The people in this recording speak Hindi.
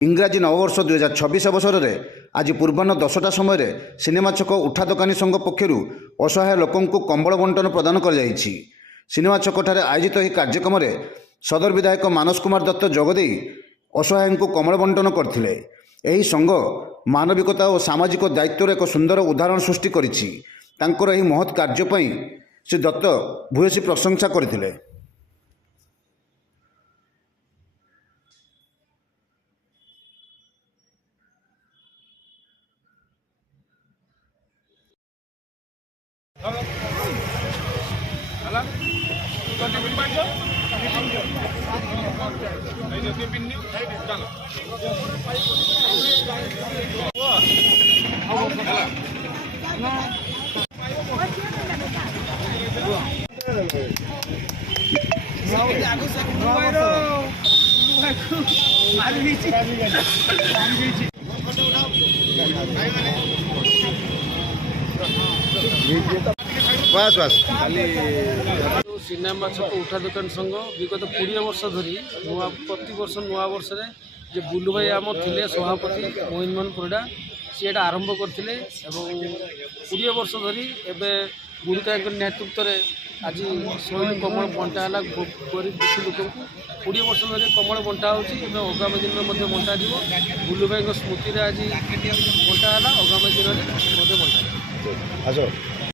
इंग्राजी नववर्ष 2026 अवसर में आज पूर्वाह्न 10टा समय सिनेमा छक उठा दोकानी संघ पक्षर असहाय लोकंकु कंबल बंटन प्रदान कर सिनेमा छकठारे आयोजित यह कार्यक्रम में सदर विधायक मानस कुमार दत्त जोगदे असहाय को कमल बंटन करथिले। एही संघ मानविकता और सामाजिक दायित्वर एक सुंदर उदाहरण सृष्टि करिछि। तांकर एही महत् कार्य पई श्री दत्त भूयसी प्रशंसा करथिले। बस बस सिनेमा छक उठा दुकान संघ विगत 20 वर्ष धरी प्रति वर्ष नुआ वर्ष में जो बुलू भाई आम थे सभापति मोहिन मोहन परिडा सी आरंभ करते 20 वर्ष धरी एवं गुड़िका नेतृत्व में आज 100 कमल बंटा है गरीब दुखी लोक 20 वर्ष धरी कमल बंटा होगामी दिन में बंटा बुलू भाई स्मृति आज बंटा है आगामी दिन में बंटा।